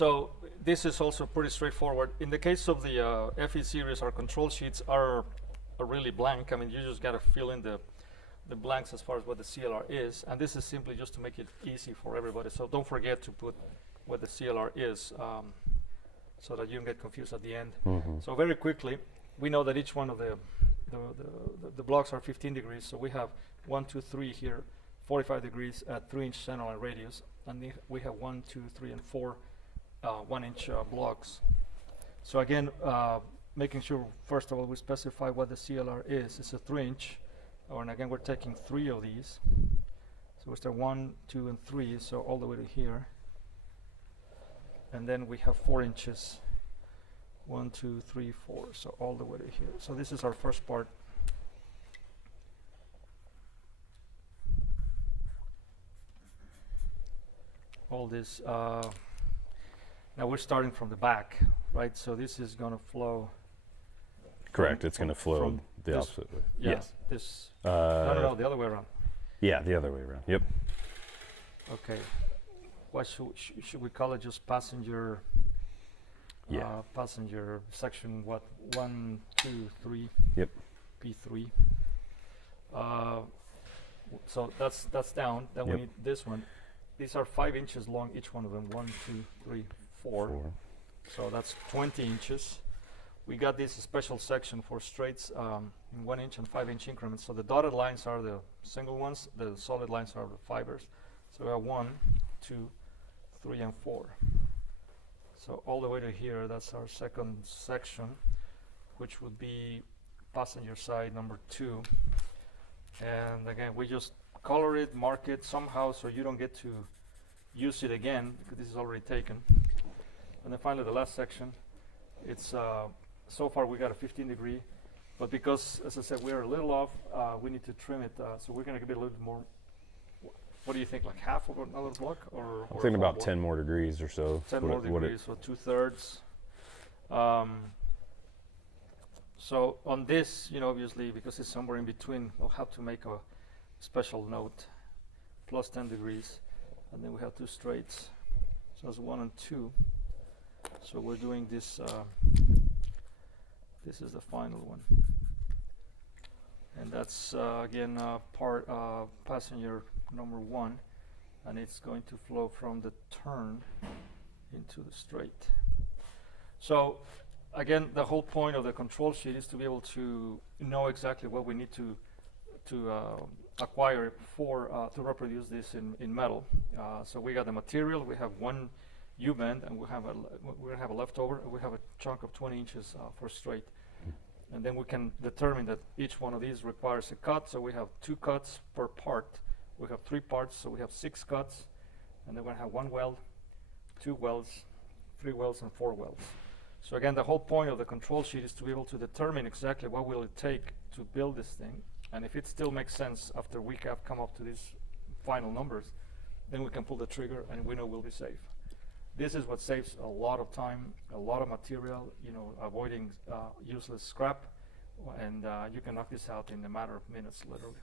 So this is also pretty straightforward. In the case of the FE series, our control sheets are really blank. I mean, you just got to fill in the blanks as far as what the CLR is, and this is simply just to make it easy for everybody. So don't forget to put what the CLR is, so that you don't get confused at the end. So very quickly, we know that each one of the blocks are 15 degrees. So we have 1, 2, 3 here, 45 degrees at 3-inch centerline radius, and we have 1, 2, 3, and 4 1-inch blocks. So again, making sure first of all we specify what the CLR is. It's a 3-inch, and again we're taking 3 of these. So we start 1, 2, and 3, so all the way to here. And then we have 4 inches. 1, 2, 3, 4, so all the way to here. So this is our first part. All this. Now we're starting from the back, right? So this is going to flow. Correct. It's going to flow the opposite way. Yeah, yes. This. No, the other way around. Yeah, the other way around. Yep. Okay. What should we call it? Just passenger. Yeah. Passenger section. What? 1, 2, 3. Yep. P3. So that's down. Then we need this one. These are 5 inches long, each one of them. 1, 2, 3, 4. So that's 20 inches. We got this special section for straights in 1 inch and 5 inch increments. So the dotted lines are the single ones, the solid lines are the fibers. So we have 1, 2, 3, and 4. So all the way to here, that's our second section, which would be passenger side number 2. And again, we just color it, mark it somehow so you don't get to use it again because this is already taken. And then finally the last section, it's so far we got a 15 degree, but because, as I said, we're a little off, we need to trim it, so we're going to give it a little bit more. What do you think, like half of another block? Or I'm thinking about 10 more degrees or so. 10 more degrees, so 2/3. So on this, obviously, because it's somewhere in between, we'll have to make a special note, plus 10 degrees, and then we have 2 straights. So that's 1 and 2. So we're doing this, this is the final one. And that's, again, passenger number 1, and it's going to flow from the turn into the straight. So again, the whole point of the control sheet is to be able to know exactly what we need to acquire for to reproduce this in metal. So we got the material. We have 1 U-bend, and we're gonna have a leftover. And we have a chunk of 20 inches for straight. And then we can determine that each one of these requires a cut. So we have 2 cuts per part. We have 3 parts, so we have 6 cuts. And then we're gonna have 1 weld, 2 welds, 3 welds, and 4 welds. So again, the whole point of the control sheet is to be able to determine exactly what will it take to build this thing. And if it still makes sense after we have come up to these final numbers, then we can pull the trigger and we know we'll be safe. This is what saves a lot of time, a lot of material, avoiding useless scrap, and you can knock this out in a matter of minutes, literally.